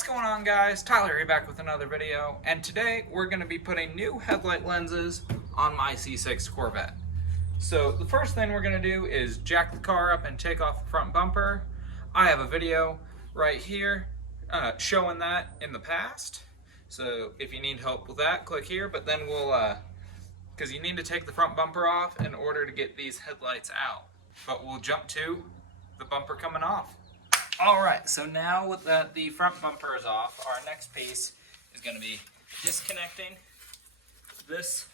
What's going on, guys? Tyler here, back with another video, and today we're going to be putting new headlight lenses on my C6 Corvette. So the first thing we're going to do is jack the car up and take off the front bumper. I have a video right here showing that in the past, so if you need help with that, click here. But then we'll because you need to take the front bumper off in order to get these headlights out. But we'll jump to the bumper coming off. Alright, so now that the front bumper is off, our next piece is going to be disconnecting this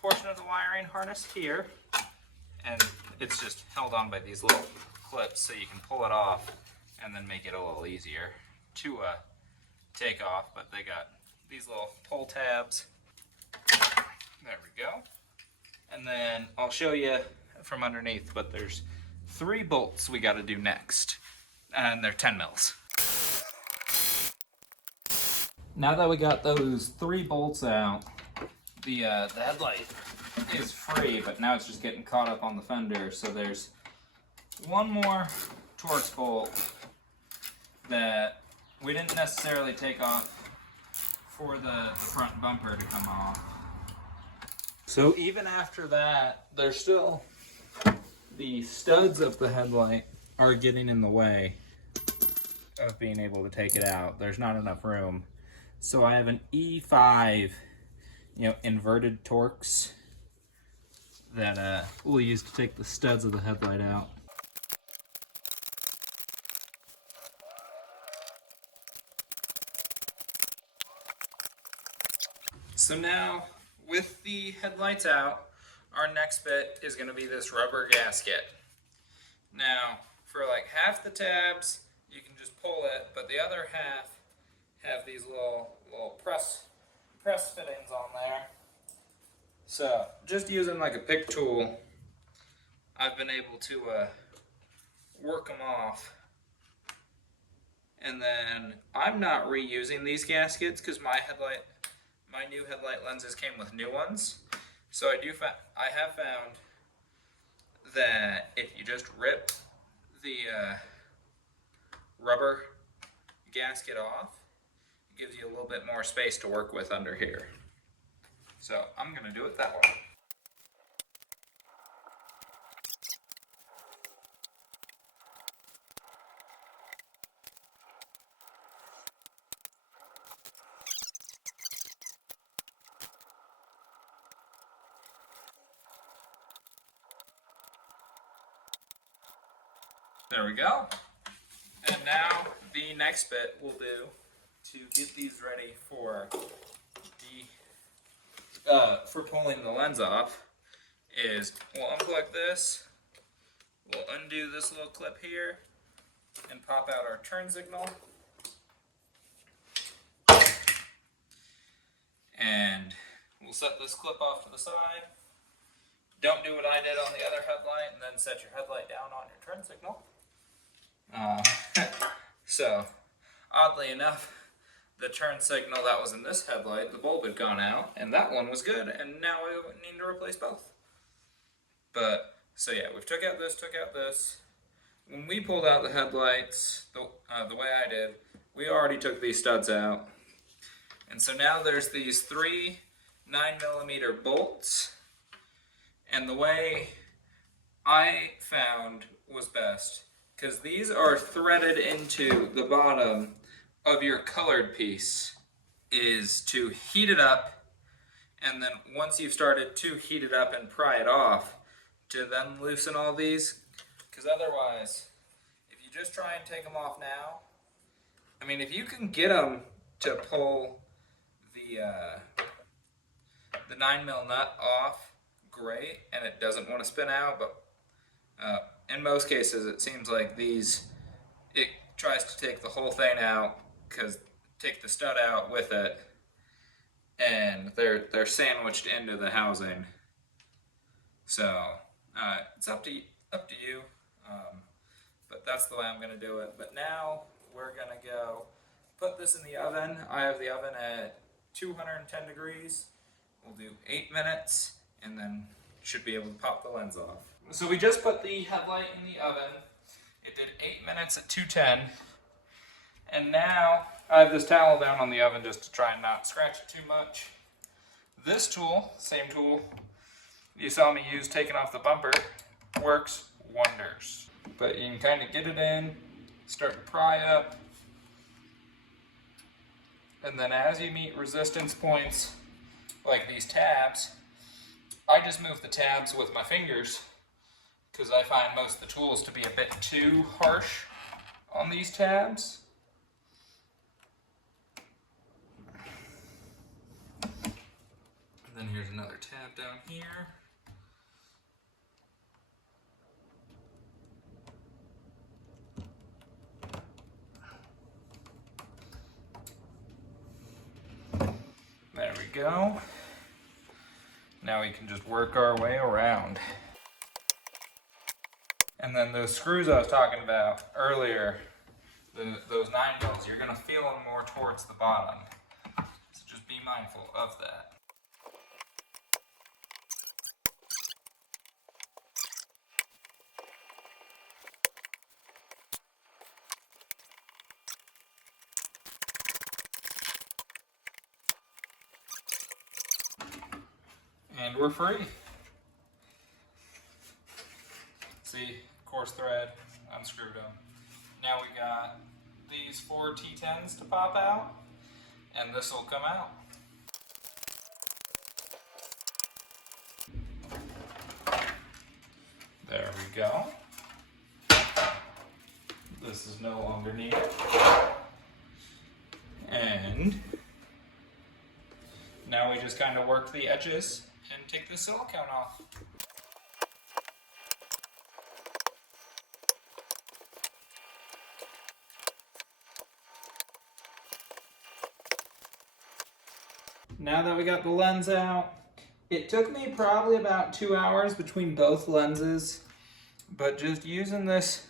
portion of the wiring harness here. And it's just held on by these little clips, so you can pull it off and then make it a little easier to take off. But they got these little pull tabs. There we go. And then I'll show you from underneath, but there's 3 bolts we got to do next. And they're 10 mils. Now that we got those 3 bolts out, the headlight is free, but now it's just getting caught up on the fender. So there's one more Etorx bolt that we didn't necessarily take off for the front bumper to come off. So even after that, there's still the studs of the headlight are getting in the way of being able to take it out. There's not enough room. So I have an E5, inverted Etorx that we'll use to take the studs of the headlight out. So now, with the headlights out, our next bit is going to be this rubber gasket. Now, for like half the tabs, you can just pull it, but the other half have these little press fittings on there. So, just using like a pick tool, I've been able to work them off. And then I'm not reusing these gaskets because my new headlight lenses came with new ones. So I have found that if you just rip the rubber gasket off, it gives you a little bit more space to work with under here. So I'm going to do it that way. There we go. And now the next bit we'll do to get these ready for pulling the lens off is we'll unplug this, we'll undo this little clip here, and pop out our turn signal. And we'll set this clip off to the side. Don't do what I did on the other headlight and then set your headlight down on your turn signal. So, oddly enough, the turn signal that was in this headlight, the bulb had gone out, and that one was good, and now we need to replace both. But, so yeah, we've took out this. When we pulled out the headlights, the way I did, we already took these studs out. And so now there's these 3 9mm bolts, and the way I found was best, because these are threaded into the bottom of your colored piece, is to heat it up, and then once you've started to heat it up and pry it off, to then loosen all these, because otherwise, if you just try and take them off now, I mean, if you can get them to pull the 9mm nut off, great, and it doesn't want to spin out, but in most cases it seems like it tries to take the whole thing out, because take the stud out with it, and they're sandwiched into the housing. So it's up to you, but that's the way I'm going to do it. But now we're going to go put this in the oven. I have the oven at 210 degrees. We'll do 8 minutes, and then should be able to pop the lens off. So we just put the headlight in the oven. It did 8 minutes at 210. And now I have this towel down on the oven just to try and not scratch it too much. This tool, same tool you saw me use taking off the bumper, works wonders. But you can kind of get it in, start to pry up, and then as you meet resistance points like these tabs, I just move the tabs with my fingers because I find most of the tools to be a bit too harsh on these tabs. And then here's another tab down here. There we go. Now we can just work our way around. And then those screws I was talking about earlier, those 9mm, you're gonna feel them more towards the bottom. So just be mindful of that. And we're free. See, coarse thread, unscrewed them. Now we got these 4 T10s to pop out, and this will come out. There we go. This is no longer needed. And now we just kind of work the edges and take the silicone off. Now that we got the lens out, it took me probably about 2 hours between both lenses, but just using this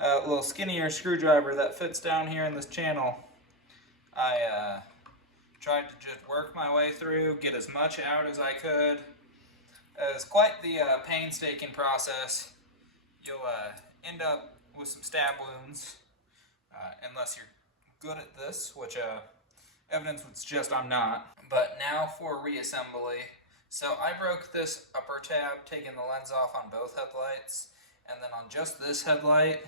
little skinnier screwdriver that fits down here in this channel, I tried to just work my way through, get as much out as I could. It was quite the painstaking process. You'll end up with some stab wounds, unless you're good at this, which evidence would suggest I'm not. But now for reassembly. So I broke this upper tab, taking the lens off on both headlights, and then on just this headlight,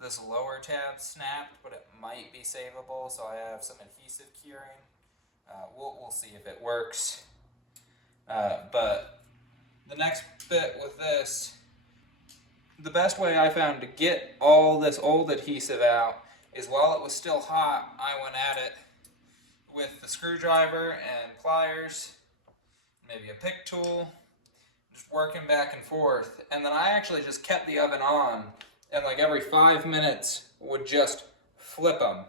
this lower tab snapped, but it might be savable, so I have some adhesive curing. We'll see if it works. But the next bit with this, the best way I found to get all this old adhesive out is while it was still hot, I went at it with the screwdriver and pliers, maybe a pick tool, just working back and forth. And then I actually just kept the oven on, and like every 5 minutes would just flip them.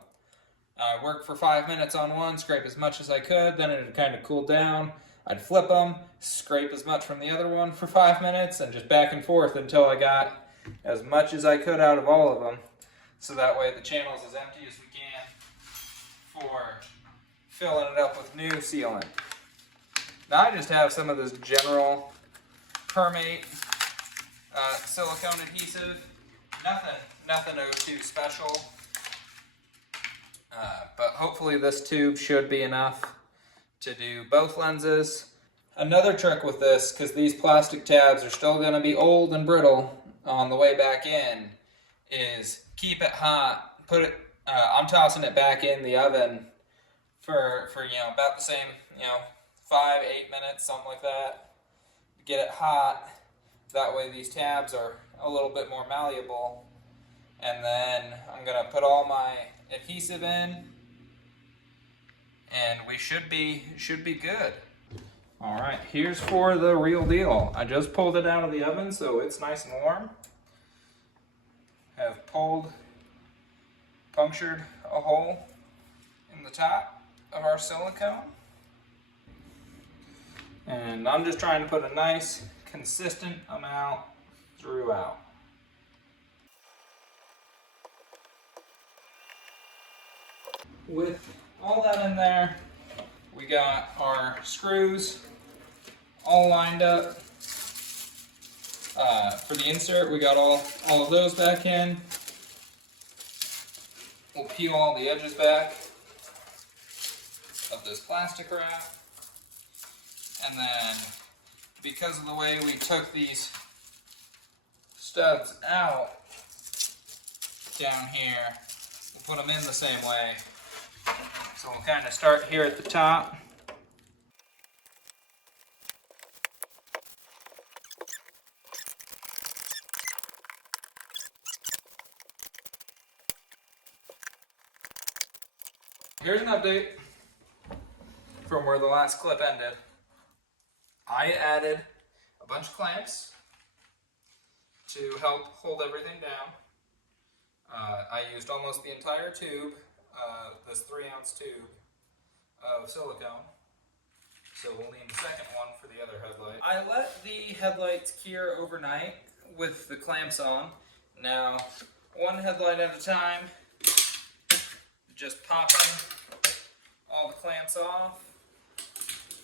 I'd work for 5 minutes on one, scrape as much as I could, then it would kind of cool down. I'd flip them, scrape as much from the other one for 5 minutes, and just back and forth until I got as much as I could out of all of them. So that way the channel's as empty as we can for filling it up with new sealant. Now I just have some of this general permate silicone adhesive. Nothing too special. But hopefully this tube should be enough to do both lenses. Another trick with this, because these plastic tabs are still going to be old and brittle on the way back in, is keep it hot. Put it. I'm tossing it back in the oven for about the same 5-8 minutes, something like that. Get it hot. That way these tabs are a little bit more malleable. And then I'm gonna put all my adhesive in, and we should be good. All right, here's for the real deal. I just pulled it out of the oven, so it's nice and warm. Have punctured a hole in the top of our silicone. And I'm just trying to put a nice, consistent amount throughout. With all that in there, we got our screws all lined up. For the insert, we got all of those back in. We'll peel all the edges back of this plastic wrap. And then, because of the way we took these studs out down here, we'll put them in the same way. So we'll kind of start here at the top. Here's an update from where the last clip ended. I added a bunch of clamps to help hold everything down. I used almost the entire tube, this 3-ounce tube of silicone. So we'll need a second one for the other headlight. I let the headlights cure overnight with the clamps on. Now, one headlight at a time, just popping all the clamps off.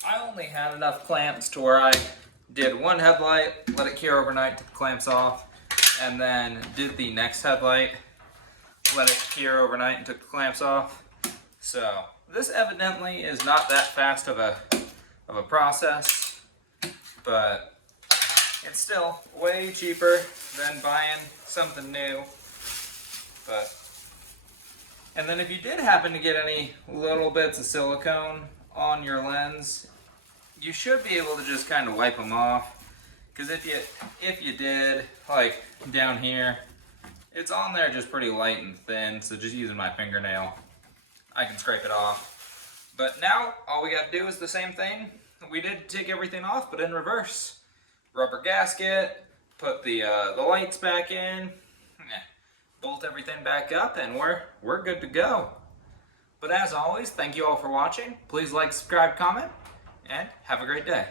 I only had enough clamps to where I did one headlight, let it cure overnight, took the clamps off, and then did the next headlight, let it cure overnight and took the clamps off. So this evidently is not that fast of a process, but it's still way cheaper than buying something new. And then if you did happen to get any little bits of silicone on your lens, you should be able to just kind of wipe them off. Because if you did, like down here, it's on there just pretty light and thin, so just using my fingernail, I can scrape it off. But now, all we got to do is the same thing. We did take everything off, but in reverse. Rubber gasket, put the lights back in, bolt everything back up, and we're good to go. But as always, thank you all for watching. Please like, subscribe, comment, and have a great day.